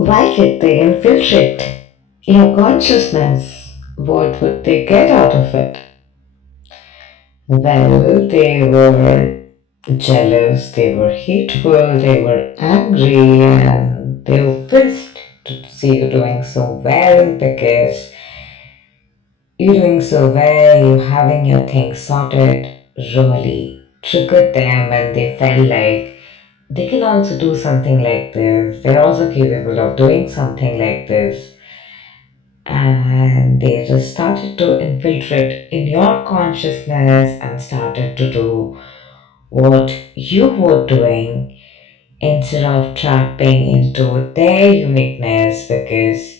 Why did they infiltrate your consciousness? What would they get out of it? Well, they were jealous, they were hateful, they were angry, and they were pissed to see you doing so well because you're doing so well, you're having your things sorted, really triggered them, and they felt like they can also do something like this. They're also capable of doing something like this. And they just started to infiltrate in your consciousness and started to do what you were doing instead of tapping into their uniqueness because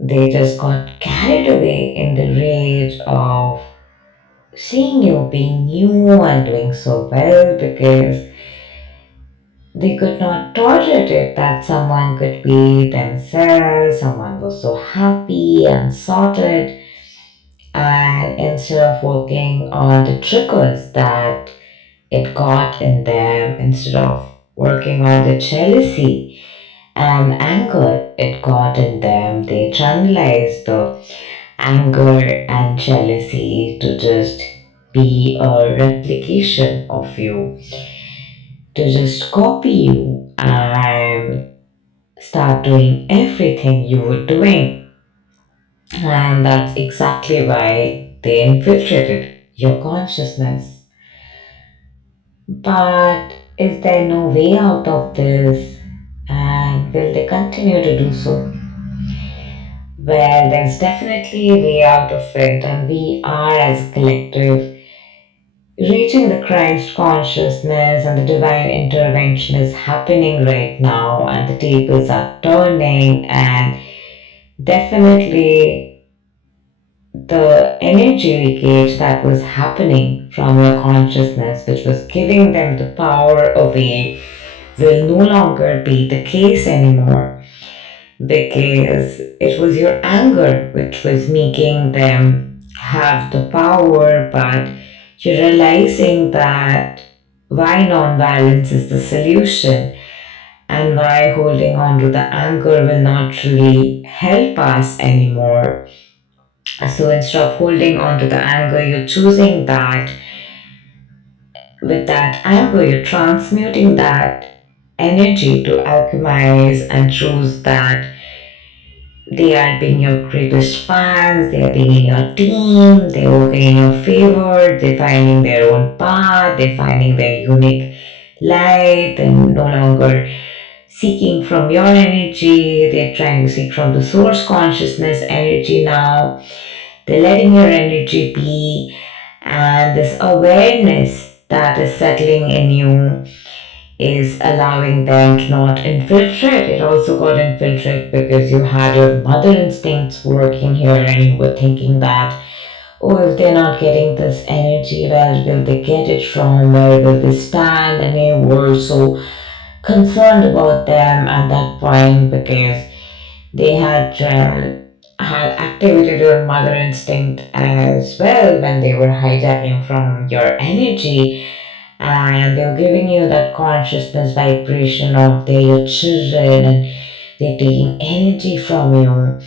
they just got carried away in the rage of seeing you being new and doing so well because they could not tolerate it that someone could be themselves, someone was so happy and sorted, and instead of working on the triggers that it got in them, instead of working on the jealousy and anger it got in them, they channelized the anger and jealousy to just be a replication of you, to just copy you and start doing everything you were doing. And that's exactly why they infiltrated your consciousness. But is there no way out of this? And will they continue to do so? Well, there's definitely a way out of it, and we are, as a collective, reaching the Christ consciousness, and the divine intervention is happening right now, and the tables are turning, and definitely the energy leakage that was happening from your consciousness, which was giving them the power away, will no longer be the case anymore because it was your anger which was making them have the power, but you're realizing that why non-violence is the solution and why holding on to the anger will not really help us anymore. So instead of holding on to the anger, you're choosing that with that anger, you're transmuting that energy to alchemize and choose that they are being your greatest fans, they are being in your team, they're working in your favor, they're finding their own path, they're finding their unique light, and no longer seeking from your energy, they're trying to seek from the source consciousness energy now. They're letting your energy be, and this awareness that is settling in you is allowing them to not infiltrate. It also got infiltrated because you had your mother instincts working here and you were thinking that, oh, if they're not getting this energy, where will they get it from? Where will they stand? And you were so concerned about them at that point because they had activated your mother instinct as well when they were hijacking from your energy, and they were giving you that consciousness vibration of they're your children and they're taking energy from you.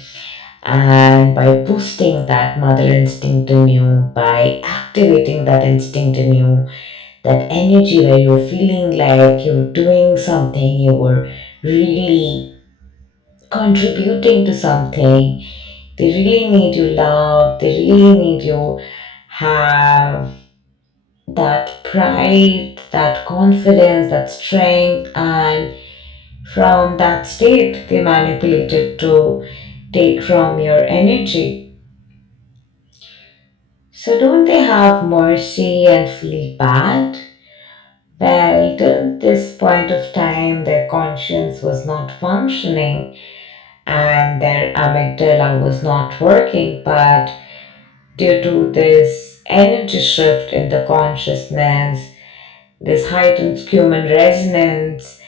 And by boosting that mother instinct in you, by activating that instinct in you, that energy where you're feeling like you're doing something, you were really contributing to something, they really need you love, they really need you have that pride, that confidence, that strength, and from that state, they manipulated to take from your energy. So, don't they have mercy and feel bad? Well, till this point of time, their conscience was not functioning and their amygdala was not working, but due to this energy shift in the consciousness, this heightened human resonance,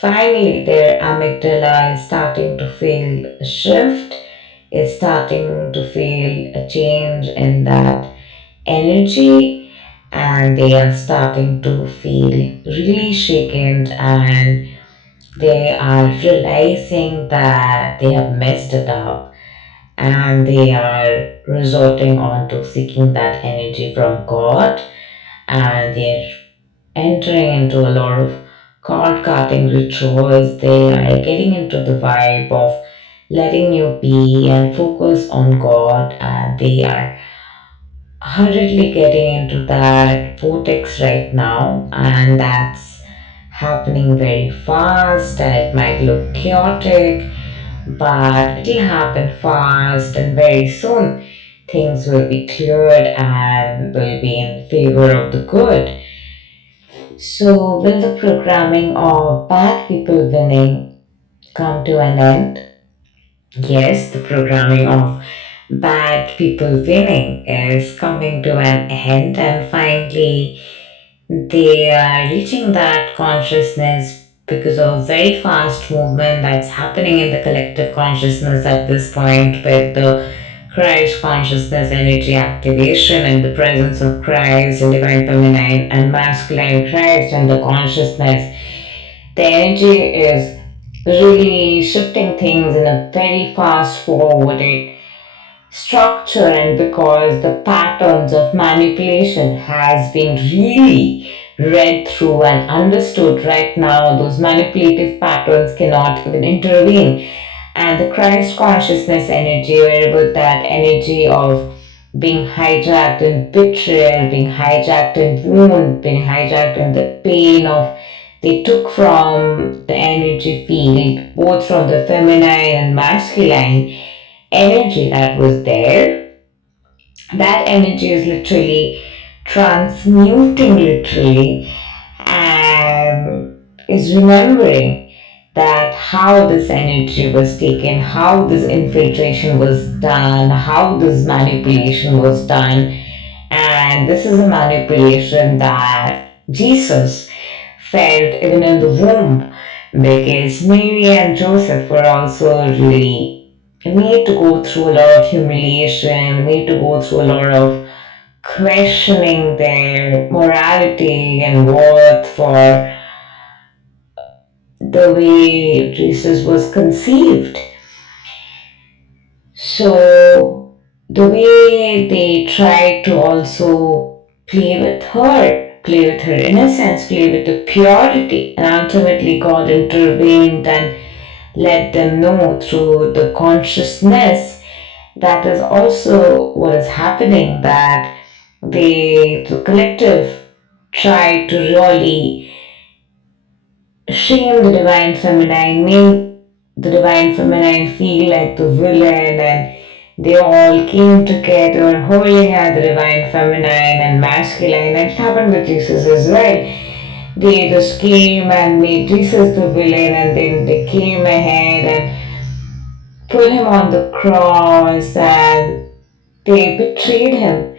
finally their amygdala is starting to feel a shift, is starting to feel a change in that energy, and they are starting to feel really shaken and They are realizing that they have messed it up, and they are resorting on to seeking that energy from God, and they're entering into a lot of card cutting rituals. They are getting into the vibe of letting you be and focus on God, and they are hurriedly getting into that vortex right now, and that's happening very fast, and it might look chaotic, but it'll happen fast, and very soon things will be cleared and will be in favor of the good. So, will the programming of bad people winning come to an end? Yes, the programming of bad people winning is coming to an end, and finally they are reaching that consciousness because of very fast movement that's happening in the collective consciousness at this point, with the Christ consciousness energy activation and the presence of Christ and divine feminine and masculine Christ and the consciousness. The energy is really shifting things in a very fast forwarded structure, and because the patterns of manipulation has been really read through and understood right now, those manipulative patterns cannot even intervene. And the Christ consciousness energy, wherever that energy of being hijacked in betrayal, being hijacked in wound, being hijacked in the pain of they took from the energy field, both from the feminine and masculine energy that was there. That energy is literally transmuting, literally, and is remembering that how this energy was taken, how this infiltration was done, how this manipulation was done. And this is a manipulation that Jesus felt even in the womb, because Mary and Joseph were also really made to go through a lot of humiliation, made to go through a lot of questioning their morality and worth for the way Jesus was conceived. So, the way they tried to also play with her innocence, play with the purity, and ultimately God intervened and let them know through the consciousness that is also what is happening, that the collective tried to really shame the divine feminine, make the divine feminine feel like the villain, and they all came together holding out the divine feminine and masculine. And it happened with Jesus as well. They just came and made Jesus the villain, and then they came ahead and put him on the cross, and they betrayed him.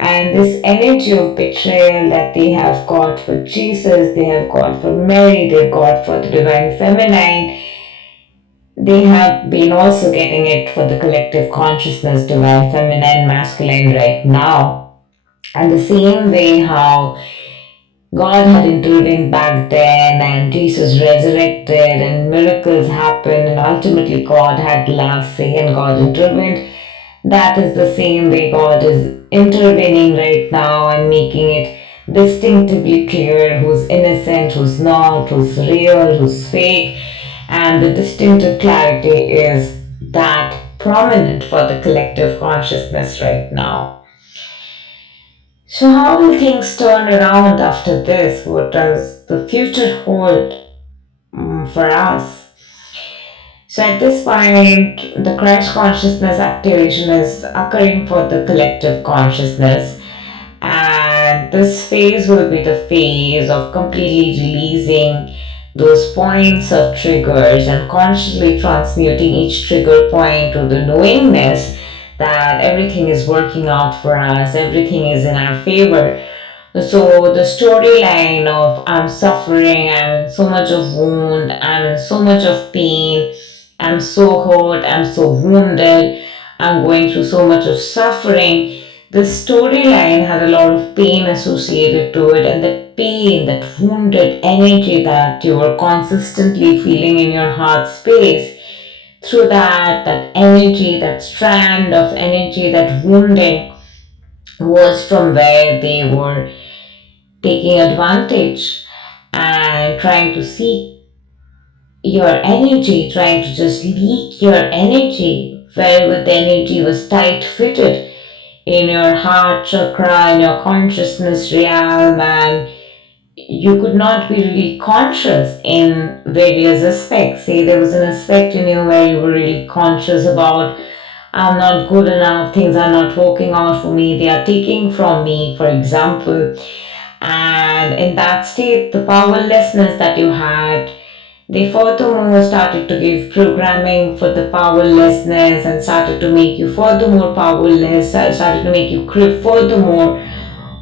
And this energy of betrayal that they have got for Jesus, they have got for Mary, they've got for the divine feminine, they have been also getting it for the collective consciousness, divine feminine, masculine right now. And the same way how God had intervened back then, and Jesus resurrected, and miracles happened, and ultimately God had the last say, and God intervened. That is the same way God is intervening right now and making it distinctively clear who's innocent, who's not, who's real, who's fake, and the distinctive clarity is that prominent for the collective consciousness right now. So, how will things turn around after this? What does the future hold for us? So, at this point, the Christ consciousness activation is occurring for the collective consciousness, and this phase will be the phase of completely releasing those points of triggers and consciously transmuting each trigger point to the knowingness that everything is working out for us, everything is in our favor. So the storyline of I'm suffering, I'm in so much of wound, I'm in so much of pain, I'm so hurt, I'm so wounded, I'm going through so much of suffering. The storyline had a lot of pain associated to it, and the pain, that wounded energy that you were consistently feeling in your heart space, through that energy, that strand of energy, that wounding was from where they were taking advantage and trying to seek your energy, trying to just leak your energy, where the energy was tight fitted in your heart chakra, in your consciousness realm, and you could not be really conscious in various aspects. Say there was an aspect in you where you were really conscious about, I'm not good enough, things are not working out for me, they are taking from me, for example. And in that state, the powerlessness that you had, they furthermore started to give programming for the powerlessness and started to make you furthermore powerless, started to make you furthermore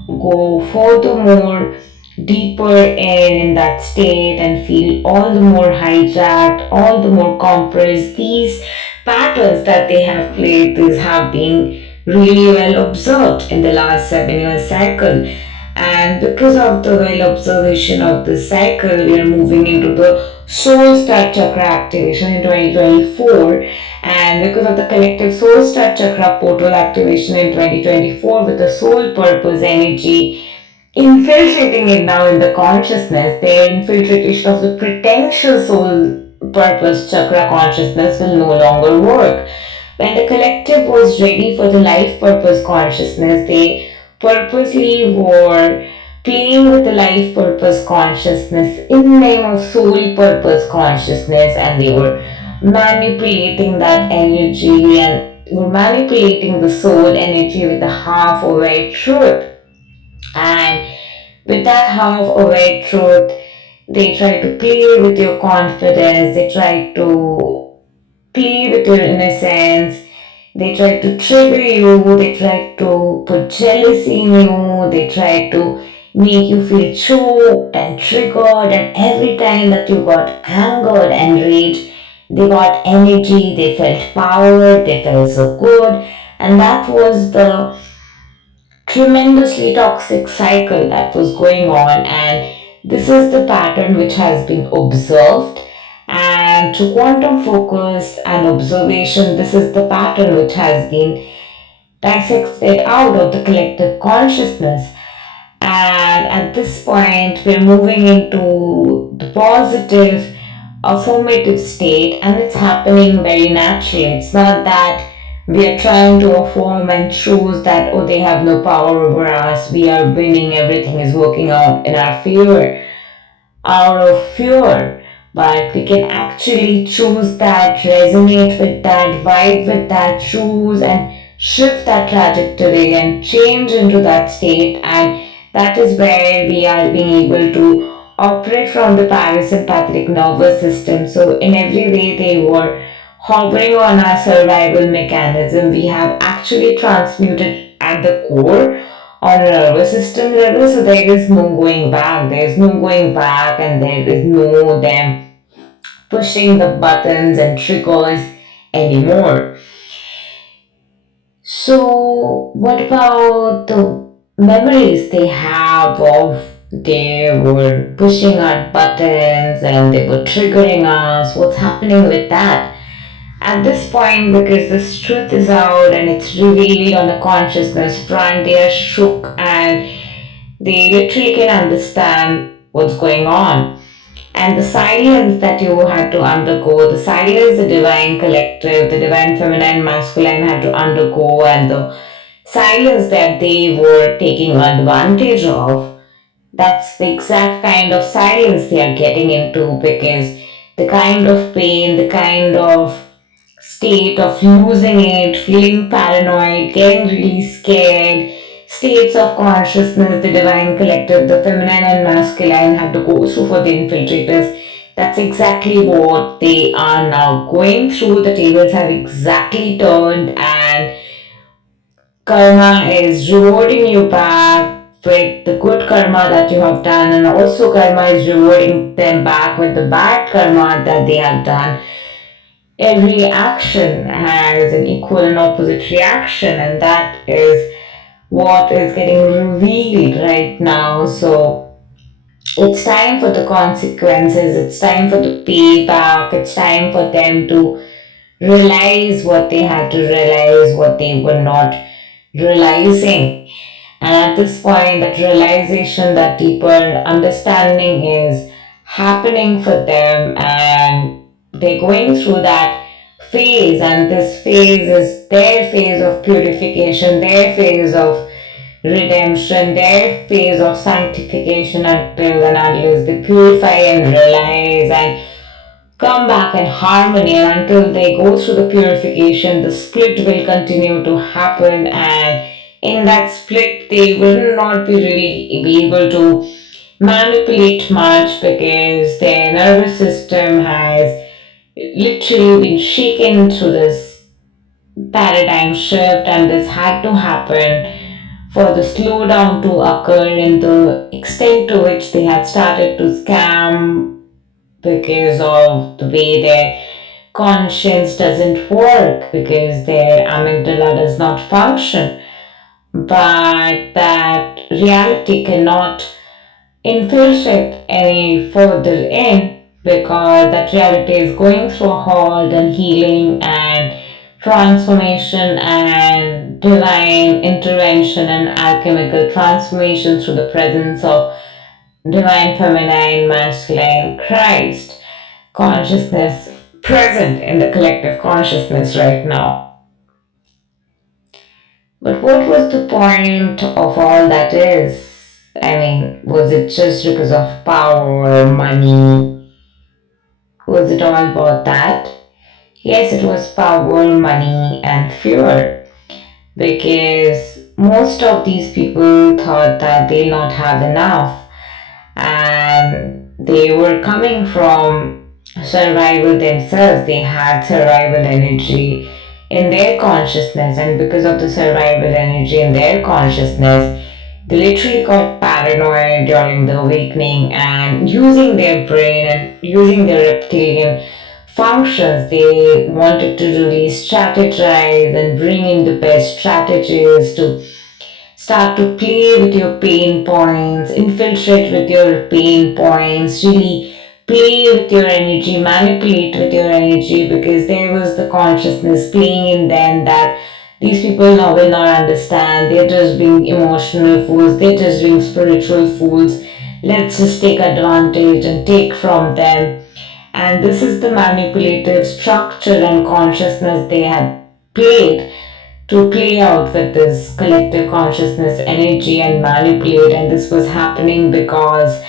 go furthermore deeper in that state and feel all the more hijacked, all the more compressed. These patterns that they have played, these have been really well observed in the last 7 year cycle. And because of the well observation of this cycle, we are moving into the soul star chakra activation in 2024. And because of the collective soul star chakra portal activation in 2024 with the soul purpose energy infiltrating it now in the consciousness, the infiltration of the potential soul purpose chakra consciousness will no longer work. When the collective was ready for the life purpose consciousness, they purposely were playing with the life purpose consciousness in the name of soul purpose consciousness, and they were manipulating that energy and were manipulating the soul energy with the half aware truth. And with that half aware truth, they try to play with your confidence, they try to play with your innocence, they try to trigger you, they try to put jealousy in you, they try to make you feel choked and triggered, and every time that you got angered and rage, they got energy, they felt power, they felt so good, and that was the tremendously toxic cycle that was going on. And this is the pattern which has been observed, and to quantum focus and observation, this is the pattern which has been dissected out of the collective consciousness. And at this point, we're moving into the positive, affirmative state, and it's happening very naturally. It's not that we are trying to affirm and choose that, oh, they have no power over us, we are winning, everything is working out in our favor, out of fear. But we can actually choose that, resonate with that, vibe with that, choose and shift that trajectory and change into that state. And that is where we are being able to operate from the parasympathetic nervous system. So, in every way, they were hovering on our survival mechanism. We have actually transmuted at the core on a nervous system level, so there is no going back. There is no going back, and there is no them pushing the buttons and triggers anymore. So, what about the memories they have of they were pushing our buttons and they were triggering us? What's happening with that? At this point, because this truth is out and it's revealed on the consciousness front, they are shook and they literally can understand what's going on. And the silence that you had to undergo, the silence the divine collective, the divine feminine masculine had to undergo, and the silence that they were taking advantage of, that's the exact kind of silence they are getting into, because the kind of pain, the kind of state of losing it, feeling paranoid, getting really scared, states of consciousness, the divine collective, the feminine and masculine had to go through for the infiltrators. That's exactly what they are now going through. The tables have exactly turned, and karma is rewarding you back with the good karma that you have done, and also karma is rewarding them back with the bad karma that they have done. Every action has an equal and opposite reaction, and that is what is getting revealed right now. So It's time for the consequences, it's time for the payback, it's time for them to realize what they had to realize, what they were not realizing. And at this point, that realization, that deeper understanding is happening for them, and they're going through that phase. And this phase is their phase of purification, their phase of redemption, their phase of sanctification until and unless they purify and realize and come back in harmony. And until they go through the purification, the split will continue to happen, and in that split they will not be really be able to manipulate much because their nervous system has literally been shaken through this paradigm shift, and this had to happen for the slowdown to occur in the extent to which they had started to scam because of the way their conscience doesn't work, because their amygdala does not function. But that reality cannot infiltrate any further in, because that reality is going through a halt and healing and transformation and divine intervention and alchemical transformation through the presence of divine feminine masculine Christ consciousness present in the collective consciousness right now. But what was the point of all that is? I mean, was it just because of power, money? Was it all about that? Yes, it was power, money, and fear. Because most of these people thought that they'll not have enough, and they were coming from survival themselves. They had survival energy in their consciousness, and because of the survival energy in their consciousness, they literally got paranoid during the awakening, and using their brain and using their reptilian functions, they wanted to really strategize and bring in the best strategies to start to play with your pain points, infiltrate with your pain points, really play with your energy, manipulate with your energy, because there was the consciousness playing in them that these people now will not understand. They're just being emotional fools, they're just being spiritual fools. Let's just take advantage and take from them. And this is the manipulative structure and consciousness they had played to play out with this collective consciousness energy and manipulate. And this was happening because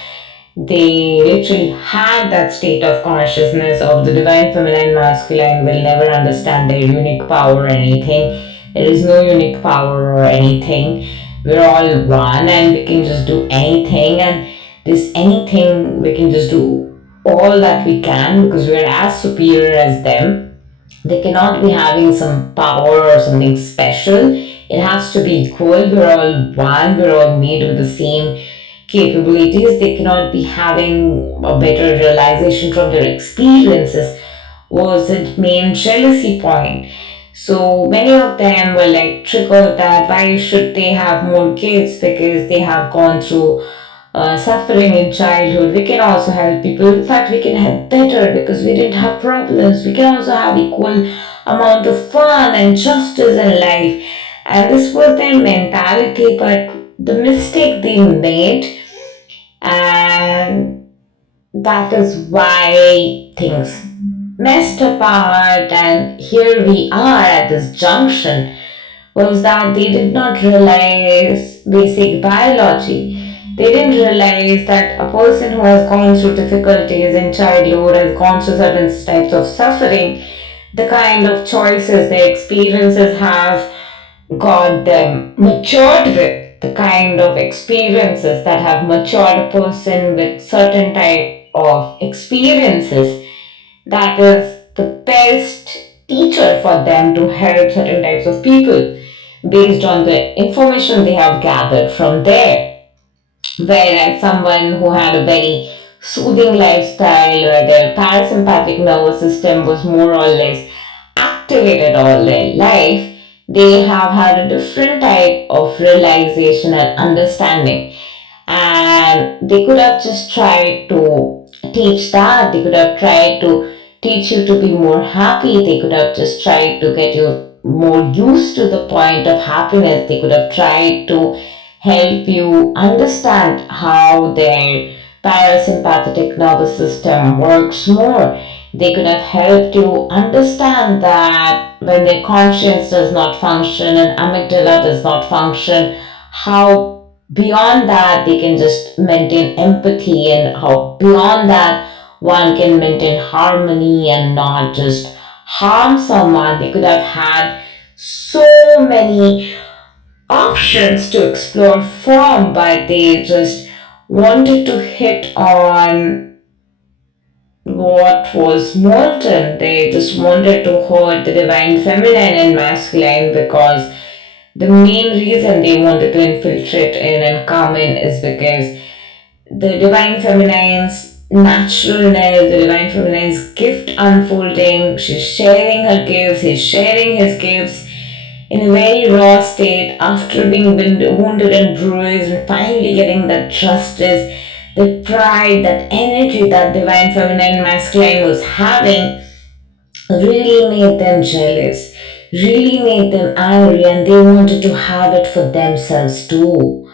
they literally had that state of consciousness of the divine feminine masculine will never understand their unique power or anything. There is no unique power or anything. We're all one and we can just do anything, and this anything we can just do all that we can because we're as superior as them. They cannot be having some power or something special. It has to be equal. We're all one. We're all made with the same capabilities. They cannot be having a better realization from their experiences. Was it main jealousy point? So many of them were like triggered that why should they have more kids because they have gone through suffering in childhood. We can also help people. In fact, we can help better because we didn't have problems. We can also have equal amount of fun and justice in life. And this was their mentality, but the mistake they made, and that is why things messed apart. And here we are at this junction, was that they did not realize basic biology. They didn't realize that a person who has gone through difficulties in childhood, has gone through certain types of suffering, the kind of choices their experiences have got them matured with, the kind of experiences that have matured a person with certain type of experiences, that is the best teacher for them to help certain types of people based on the information they have gathered from there. Whereas someone who had a very soothing lifestyle where their parasympathetic nervous system was more or less activated all their life, they have had a different type of realization and understanding. And they could have just tried to teach that. They could have tried to teach you to be more happy. They could have just tried to get you more used to the point of happiness. They could have tried to help you understand how their parasympathetic nervous system works more. They could have helped you understand that when their conscience does not function and amygdala does not function, how beyond that they can just maintain empathy, and how beyond that one can maintain harmony and not just harm someone. They could have had so many options to explore from, but they just wanted to hit on what was molten. They just wanted to hurt the divine feminine and masculine, because the main reason they wanted to infiltrate in and come in is because the divine feminine's naturalness, the divine feminine's gift unfolding, she's sharing her gifts, he's sharing his gifts in a very raw state after being wounded and bruised, and finally getting that justice, the pride, that energy that divine feminine masculine was having really made them jealous, really made them angry, and they wanted to have it for themselves too.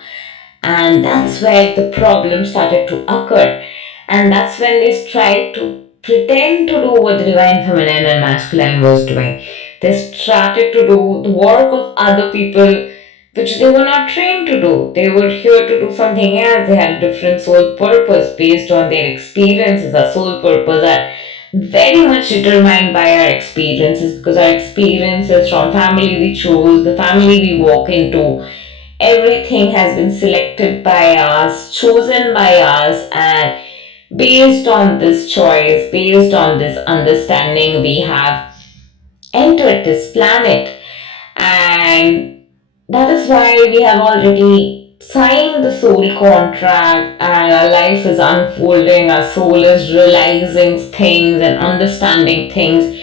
And that's where the problem started to occur. And that's when they tried to pretend to do what the divine feminine and masculine was doing. They started to do the work of other people which they were not trained to do. They were here to do something else. They had a different soul purpose based on their experiences. Our soul purpose are very much determined by our experiences, because our experiences from family we chose, the family we walk into, everything has been selected by us, chosen by us, and based on this choice, based on this understanding, we have entered this planet. And that is why we have already signed the soul contract, and our life is unfolding, our soul is realizing things and understanding things.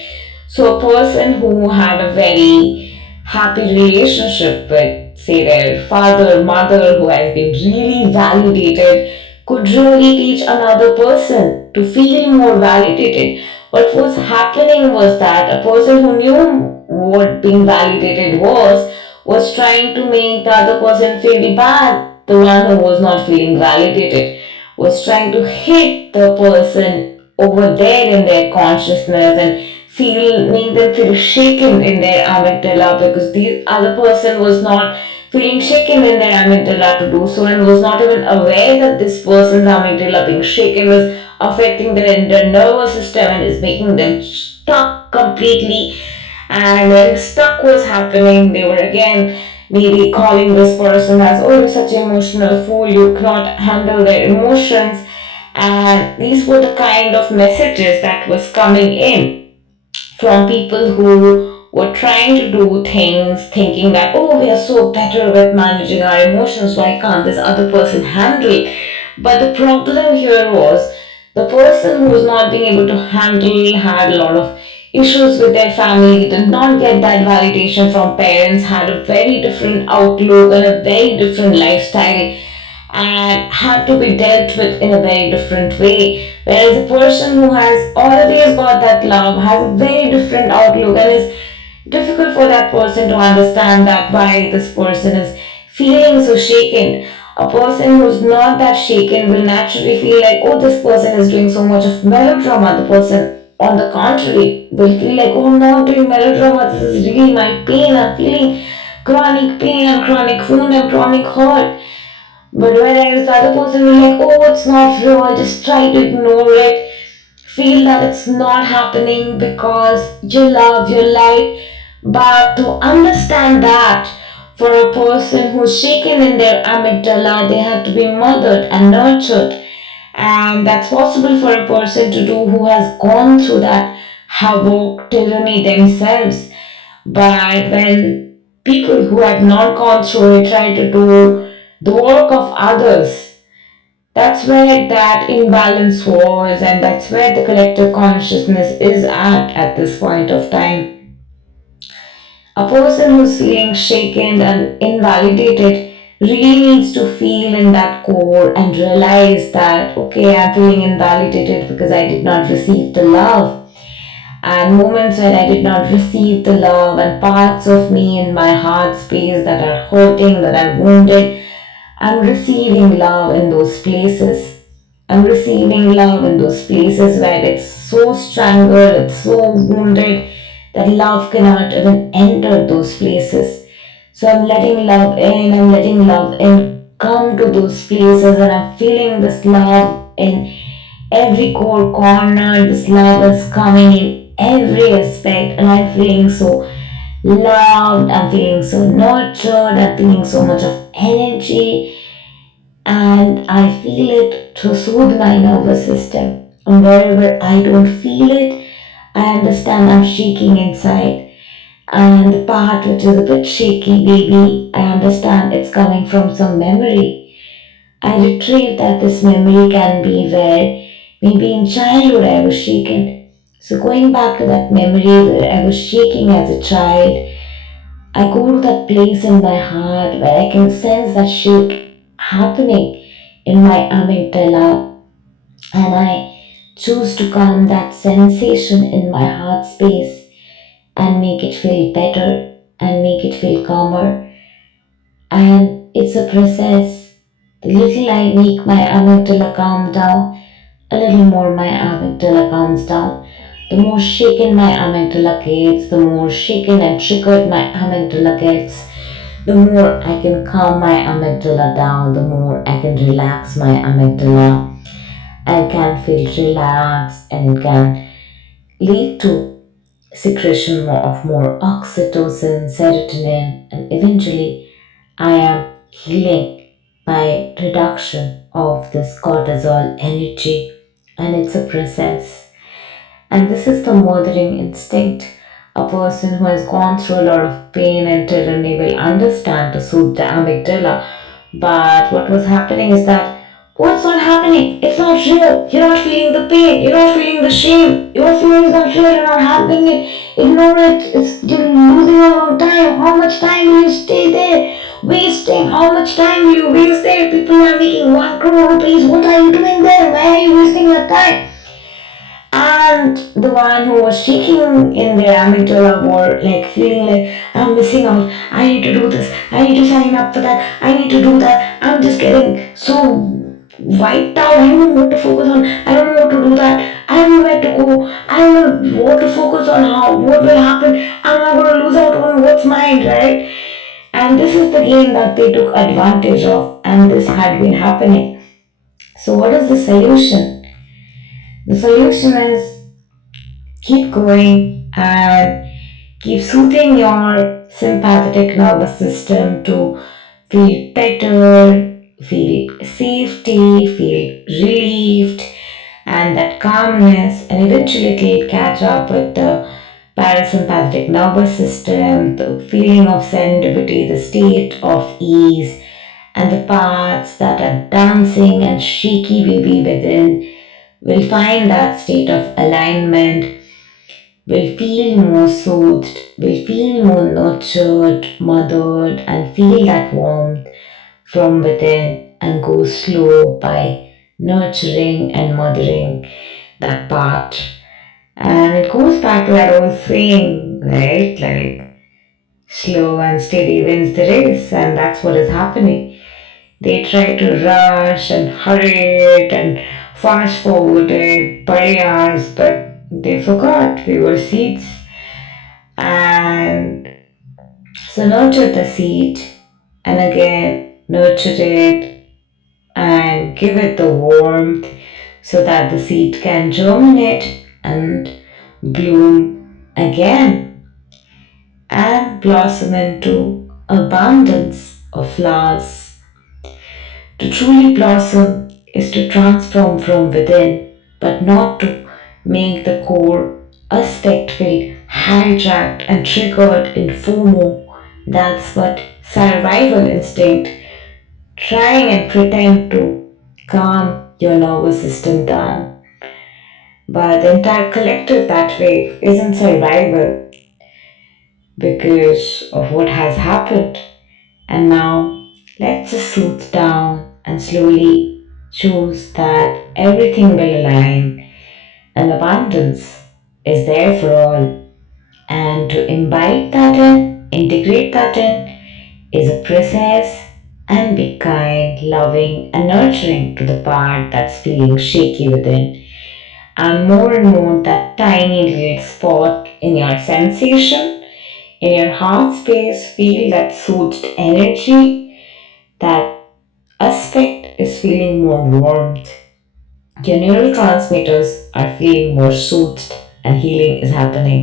So, a person who had a very happy relationship with, say, their father, mother, who has been really validated, could really teach another person to feel more validated. What was happening was that a person who knew what being validated was trying to make the other person feel bad. The one who was not feeling validated was trying to hit the person over there in their consciousness and make them feel shaken in their amygdala, because the other person was not feeling shaken in their amygdala to do so, and was not even aware that this person's amygdala being shaken was affecting their nervous system and is making them stuck completely. And when stuck was happening, they were again maybe calling this person as, oh, you're such an emotional fool, you cannot handle their emotions. And these were the kind of messages that was coming in from people who were trying to do things thinking that, oh, we are so better with managing our emotions, why can't this other person handle it? But the problem here was the person who was not being able to handle had a lot of issues with their family, did not get that validation from parents, had a very different outlook and a very different lifestyle, and had to be dealt with in a very different way. Whereas a person who has always got that love has a very different outlook, and is difficult for that person to understand that why this person is feeling so shaken. A person who's not that shaken will naturally feel like, oh, this person is doing so much of melodrama. The person, on the contrary, will feel like, oh, I'm not doing melodrama. This is really my pain. I'm feeling chronic pain and chronic wound and chronic hurt. But whereas the other person will like, oh, it's not real, just try to ignore it. Feel that it's not happening because you love your life. But to understand that for a person who's shaken in their amygdala, they have to be mothered and nurtured. And that's possible for a person to do who has gone through that havoc tyranny themselves. But when people who have not gone through it try to do the work of others, that's where that imbalance was, and that's where the collective consciousness is at this point of time. A person who's feeling shaken and invalidated really needs to feel in that core and realize that, okay, I'm feeling invalidated because I did not receive the love. And moments when I did not receive the love, and parts of me in my heart space that are hurting, that are wounded, I'm receiving love in those places. I'm receiving love in those places where it's so strangled, it's so wounded that love cannot even enter those places. So I'm letting love in, I'm letting love in come to those places, and I'm feeling this love in every core corner. This love is coming in every aspect, and I'm feeling so loved, I'm feeling so nurtured, I'm feeling so much of energy, and I feel it to soothe my nervous system. And wherever I don't feel it, I understand I'm shaking inside. And the part which is a bit shaky, baby, I understand it's coming from some memory. I retrieve that this memory can be where maybe in childhood I was shaken. So going back to that memory where I was shaking as a child, I go to that place in my heart where I can sense that shake happening in my amygdala, and I choose to calm that sensation in my heart space and make it feel better and make it feel calmer. And it's a process. The little I make my amygdala calm down, a little more my amygdala calms down. The more shaken my amygdala gets, the more shaken and triggered my amygdala gets, the more I can calm my amygdala down, the more I can relax my amygdala. I can feel relaxed, and it can lead to secretion of more oxytocin, serotonin, and eventually I am healing by reduction of this cortisol energy, and it's a process. And this is the mothering instinct. A person who has gone through a lot of pain and tyranny will understand to soothe the amygdala. But what was happening is that what's not happening? It's not real. You're not feeling the pain. You're not feeling the shame. Your fear is not real. You're not having it. Ignore it. You're losing a lot of time. How much time will you stay there? Wasting. How much time will you waste there? People are making 1 crore rupees. What are you doing there? Why are you wasting your time? And the one who was shaking in their amygdala were like feeling like, I'm missing out. I need to do this. I need to sign up for that. I need to do that. I'm just getting so wiped out. I don't know what to focus on. I don't know what to do that. I don't know where to go. I don't know what to focus on. How what will happen. I'm not going to lose out on what's mine, right? And this is the game that they took advantage of, and this had been happening. So what is the solution? The solution is keep going and keep soothing your sympathetic nervous system to feel better, feel safety, feel relieved, and that calmness, and eventually it will catch up with the parasympathetic nervous system, the feeling of serendipity, the state of ease, and the parts that are dancing and shaky baby within will find that state of alignment, will feel more soothed, will feel more nurtured, mothered, and feel that warmth from within, and go slow by nurturing and mothering that part. And it goes back to that old saying, right? Like, slow and steady wins the race, and that's what is happening. They try to rush and hurry it and fast forward it, bury hours, but they forgot we were seeds. And so nurture the seed, and again nurture it and give it the warmth so that the seed can germinate and bloom again and blossom into abundance of flowers. To truly blossom is to transform from within, but not to make the core aspect feel hijacked and triggered in FOMO. That's what survival instinct, trying and pretend to calm your nervous system down. But the entire collective that way isn't survival because of what has happened. And now Let's just soothe down and slowly choose that everything will align and abundance is there for all. And to imbibe that in, integrate that in, is a process and be kind, loving, and nurturing to the part that's feeling shaky within. And more that tiny little spot in your sensation, in your heart space, feel that soothed energy, that aspect is feeling more warmth. Your neurotransmitters are feeling more soothed and healing is happening.